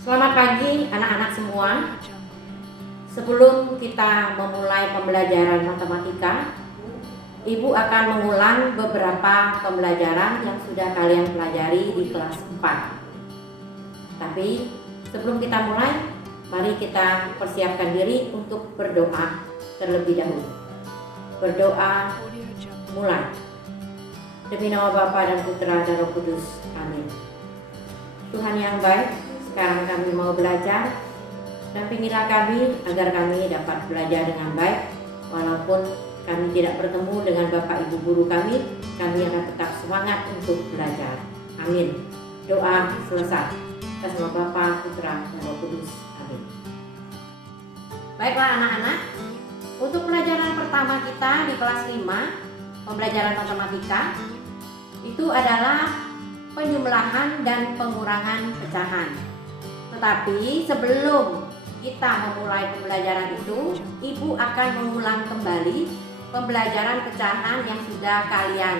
Selamat pagi anak-anak semua. Sebelum kita memulai pembelajaran matematika, Ibu akan mengulang beberapa pembelajaran yang sudah kalian pelajari di kelas 4. Tapi sebelum kita mulai, mari kita persiapkan diri untuk berdoa terlebih dahulu. Berdoa mulai. Demi nama Bapa dan Putra dan Roh Kudus. Amin. Tuhan yang baik, sekarang kami mau belajar. Dampingilah kami agar kami dapat belajar dengan baik. Walaupun kami tidak bertemu dengan Bapak Ibu guru kami akan tetap semangat untuk belajar. Amin. Doa selesai. Atas nama Bapa, Putra, dan Roh Kudus. Amin. Baiklah anak-anak, untuk pelajaran pertama kita di kelas 5, pembelajaran matematika, itu adalah penjumlahan dan pengurangan pecahan. Tetapi sebelum kita memulai pembelajaran itu, Ibu akan mengulang kembali pembelajaran pecahan yang sudah kalian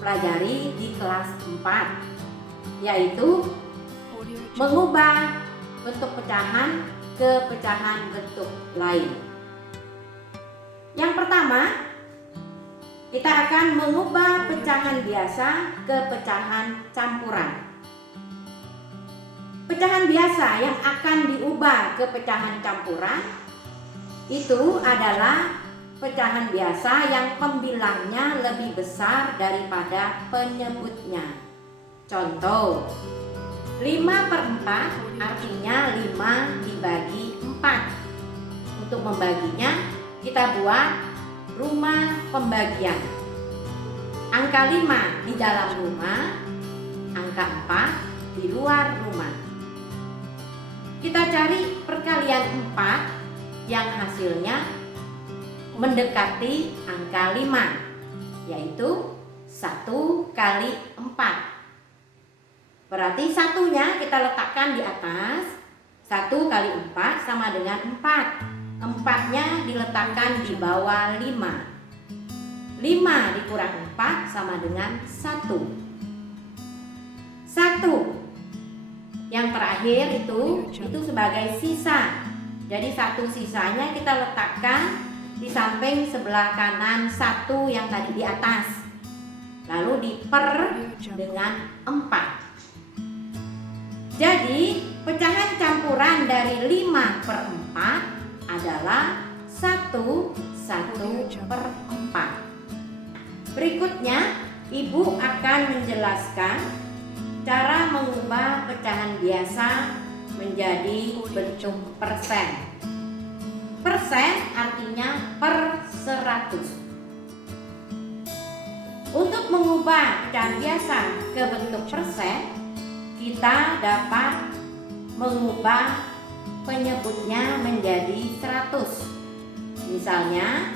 pelajari di kelas 4, yaitu mengubah bentuk pecahan ke pecahan bentuk lain. Yang pertama, kita akan mengubah pecahan biasa ke pecahan campuran. Pecahan biasa yang akan diubah ke pecahan campuran itu /adalah pecahan biasa yang pembilangnya lebih besar daripada penyebutnya. Contoh, 5/4 artinya 5 dibagi 4. Untuk membaginya, kita buat rumah pembagian. Angka 5 di dalam rumah, angka 4 di luar rumah. Kita cari perkalian 4 yang hasilnya mendekati angka 5, yaitu 1 kali 4. Berarti satunya kita letakkan di atas. 1 kali 4 sama dengan 4. 4-nya diletakkan di bawah 5. 5 dikurang 4 sama dengan 1. 1 yang terakhir itu sebagai sisa. Jadi 1 sisanya kita letakkan di samping sebelah kanan 1 yang tadi di atas. Lalu diper dengan 4. Jadi pecahan campuran dari 5/4 adalah 1/4. Berikutnya, Ibu akan menjelaskan cara mengubah pecahan biasa menjadi bentuk persen. Persen artinya per 100. Untuk mengubah pecahan biasa ke bentuk persen, kita dapat mengubah penyebutnya menjadi 100. Misalnya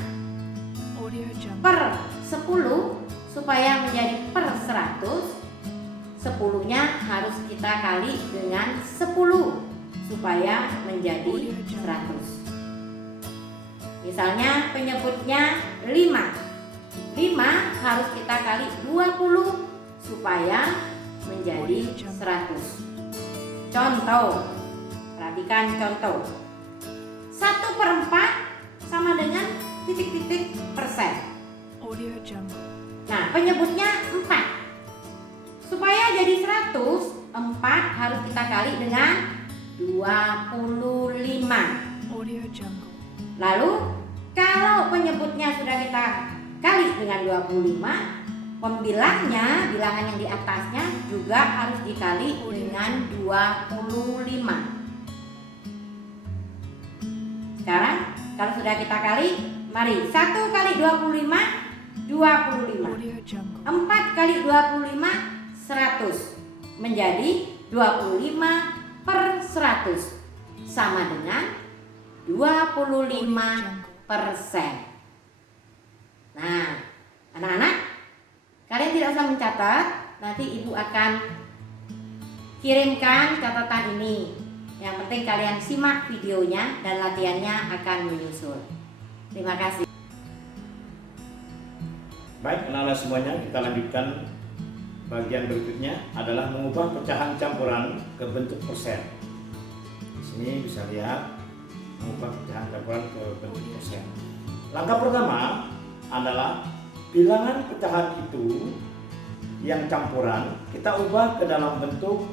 per 10 supaya menjadi per 100, 10-nya harus kita kali dengan 10 supaya menjadi 100. Misalnya penyebutnya 5. 5 harus kita kali 20 supaya menjadi 100. Contoh, perhatikan contoh. 1/4 sama dengan titik-titik persen. Nah, penyebutnya 4. Supaya jadi 100, 4 harus kita kali dengan 25. Lalu, kalau penyebutnya sudah kita kali dengan 25, pembilangnya, bilangan yang di atasnya juga harus dikali dengan 25. Sekarang, kalau sudah kita kali, mari 1 kali 25, 25. 4 kali 25, 100. Menjadi 25/100 sama dengan 25%. Nah, anak-anak, kalian tidak usah mencatat. Nanti Ibu akan kirimkan catatan ini. Yang penting kalian simak videonya dan latihannya akan menyusul. Terima kasih. Baik, anak-anak semuanya, kita lanjutkan. Bagian berikutnya adalah mengubah pecahan campuran ke bentuk persen. sini bisa lihat mengubah pecahan campuran ke bentuk persen. Langkah pertama adalah bilangan pecahan itu yang campuran kita ubah ke dalam bentuk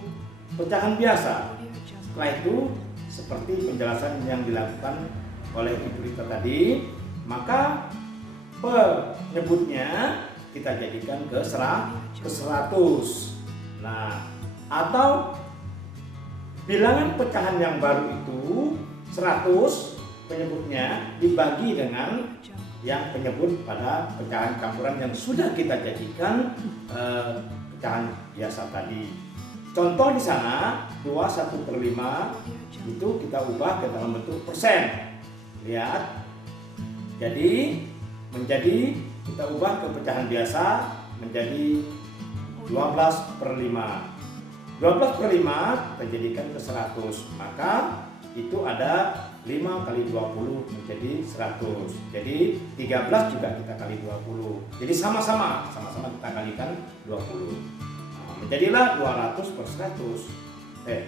pecahan biasa. Setelah itu, seperti penjelasan yang dilakukan oleh Ibu Rita tadi, maka penyebutnya kita jadikan ke 100. Nah, atau bilangan pecahan yang baru itu 100 penyebutnya dibagi dengan yang penyebut pada pecahan campuran yang sudah kita jadikan pecahan biasa tadi. Contoh di sana 2/1/5 itu kita ubah ke dalam bentuk persen. Lihat. Jadi kita ubah ke pecahan biasa menjadi 12/5. 12/5 kita jadikan ke 100. Maka itu ada 5 kali 20 menjadi 100. Jadi 13 juga kita kali 20. Jadi sama-sama kita kalikan 20. Nah, menjadilah 260/100.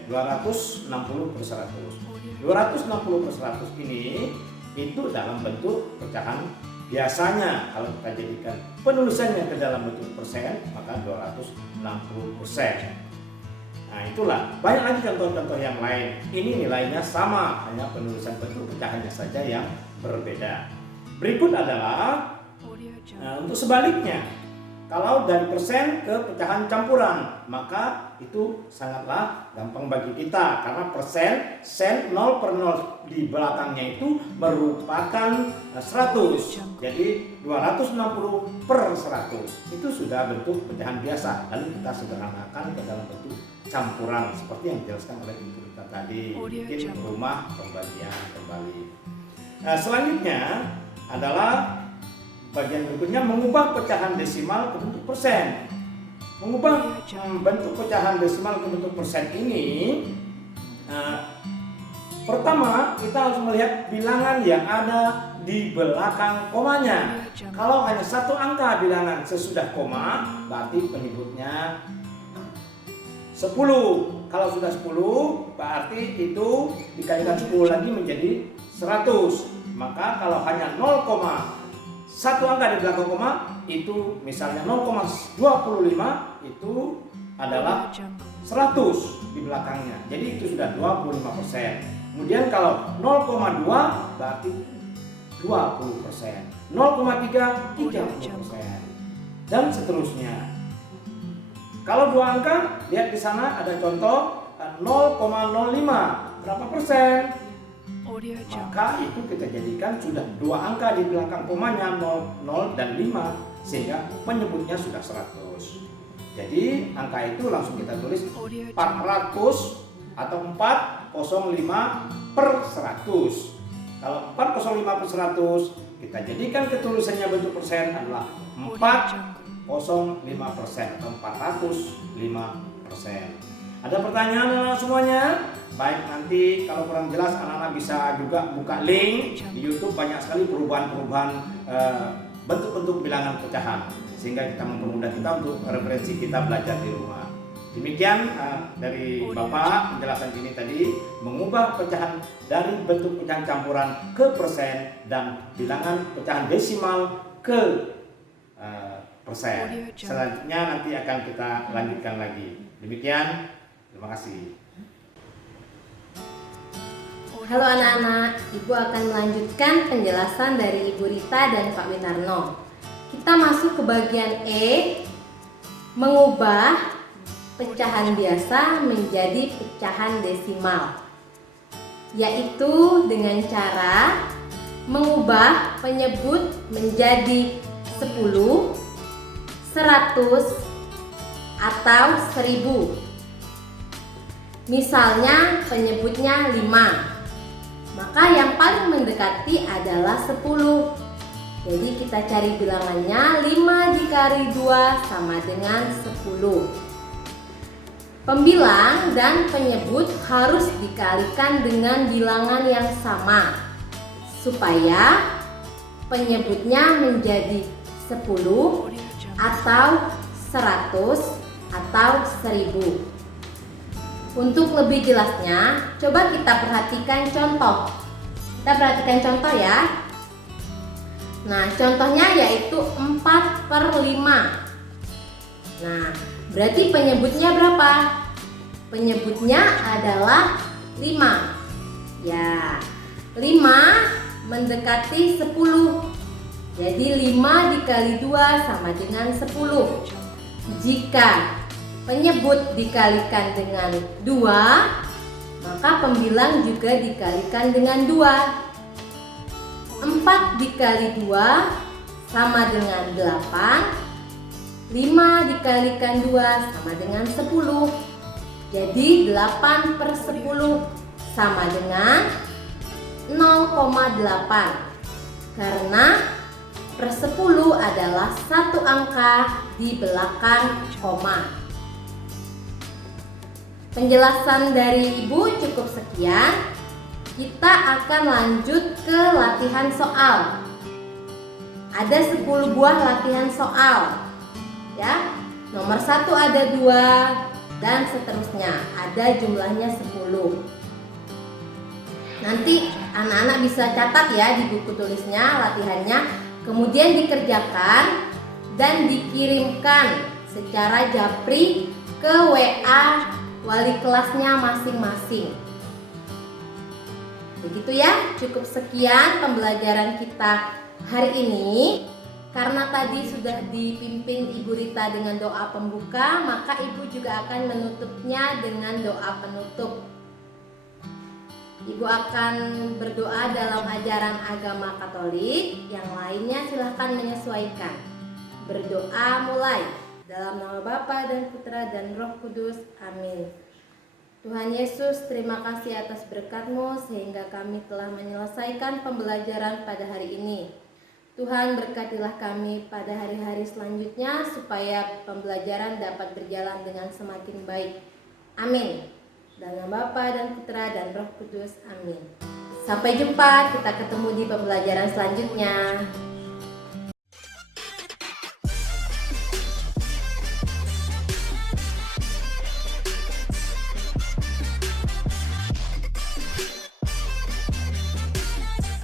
260/100. 260/100 ini itu dalam bentuk pecahan biasanya. Kalau kita jadikan penulisannya ke dalam bentuk persen, maka 260%. Nah, itulah. Banyak lagi contoh-contoh yang lain. Ini nilainya sama, hanya penulisan bentuk pecahannya saja yang berbeda. Berikut adalah untuk sebaliknya. Kalau dari persen ke pecahan campuran, maka itu sangatlah gampang bagi kita, karena persen, sen 0/0 di belakangnya itu merupakan 100. Jadi 260/100 itu sudah bentuk pecahan biasa. Lalu kita sederhanakan ke dalam bentuk campuran seperti yang dijelaskan oleh Ibu Rita tadi. Bikin rumah pembagian kembali. Nah, selanjutnya adalah bagian berikutnya, mengubah pecahan desimal ke bentuk persen. Mengubah bentuk pecahan desimal ke bentuk persen ini, pertama kita harus melihat bilangan yang ada di belakang komanya. Kalau hanya satu angka bilangan sesudah koma, berarti penyebutnya 10. Kalau sudah 10, berarti itu dikalikan 10 lagi menjadi 100. Maka kalau hanya 0,1 angka di belakang koma, itu misalnya 0,25 itu adalah 100 di belakangnya. Jadi itu sudah 25%. Kemudian kalau 0,2 berarti 20%, 0,3 30%, dan seterusnya. Kalau dua angka, lihat di sana ada contoh 0,05, berapa persen? Maka itu kita jadikan sudah dua angka di belakang komanya, 0 dan 5, sehingga penyebutnya sudah 100. Jadi angka itu langsung kita tulis 400 atau 405/100. Kalau 405/100 kita jadikan ketulisannya bentuk persen adalah 405% atau 405%. Ada pertanyaan anak-anak semuanya? Baik, nanti kalau kurang jelas anak-anak bisa juga buka link di YouTube. Banyak sekali perubahan-perubahan bentuk-bentuk bilangan pecahan, sehingga kita mempermudah kita untuk referensi kita belajar di rumah. Demikian dari Bapak penjelasan ini tadi, mengubah pecahan dari bentuk pecahan campuran ke persen dan bilangan pecahan desimal ke persen. Selanjutnya nanti akan kita lanjutkan lagi. Demikian, terima kasih. Halo anak-anak, Ibu akan melanjutkan penjelasan dari Ibu Rita dan Pak Winarno. Kita masuk ke bagian E, mengubah pecahan biasa menjadi pecahan desimal, yaitu dengan cara mengubah penyebut menjadi 10, 100, atau 1000. Misalnya penyebutnya 5, maka yang paling mendekati adalah 10. Jadi kita cari bilangannya, 5 dikali 2 sama dengan 10. Pembilang dan penyebut harus dikalikan dengan bilangan yang sama, supaya penyebutnya menjadi 10 atau 100 atau 1000. Untuk lebih jelasnya, coba kita perhatikan contoh. Kita perhatikan contoh ya. Nah, contohnya yaitu 4/5. Nah, berarti penyebutnya berapa? Penyebutnya adalah 5. Ya, 5 mendekati 10. Jadi 5 dikali 2 sama dengan 10. Jika penyebut dikalikan dengan 2, maka pembilang juga dikalikan dengan 2. 4 dikali 2 sama dengan 8. 5 dikalikan 2 sama dengan 10. Jadi 8/10 sama dengan 0,8. Karena per 10 adalah satu angka di belakang koma. Penjelasan dari Ibu cukup sekian. Kita akan lanjut ke latihan soal. Ada 10 buah latihan soal. Ya, nomor 1 ada 2 dan seterusnya. Ada jumlahnya 10. Nanti anak-anak bisa catat ya di buku tulisnya latihannya. Kemudian dikerjakan dan dikirimkan secara japri ke WA wali kelasnya masing-masing. Begitu ya, cukup sekian pembelajaran kita hari ini. Karena tadi sudah dipimpin Ibu Rita dengan doa pembuka, maka Ibu juga akan menutupnya dengan doa penutup. Ibu akan berdoa dalam ajaran agama Katolik, yang lainnya silahkan menyesuaikan. Berdoa mulai. Dalam nama Bapa dan Putra dan Roh Kudus. Amin. Tuhan Yesus, terima kasih atas berkat-Mu sehingga kami telah menyelesaikan pembelajaran pada hari ini. Tuhan, berkatilah kami pada hari-hari selanjutnya supaya pembelajaran dapat berjalan dengan semakin baik. Amin. Dalam nama Bapa dan Putra dan Roh Kudus. Amin. Sampai jumpa, kita ketemu di pembelajaran selanjutnya.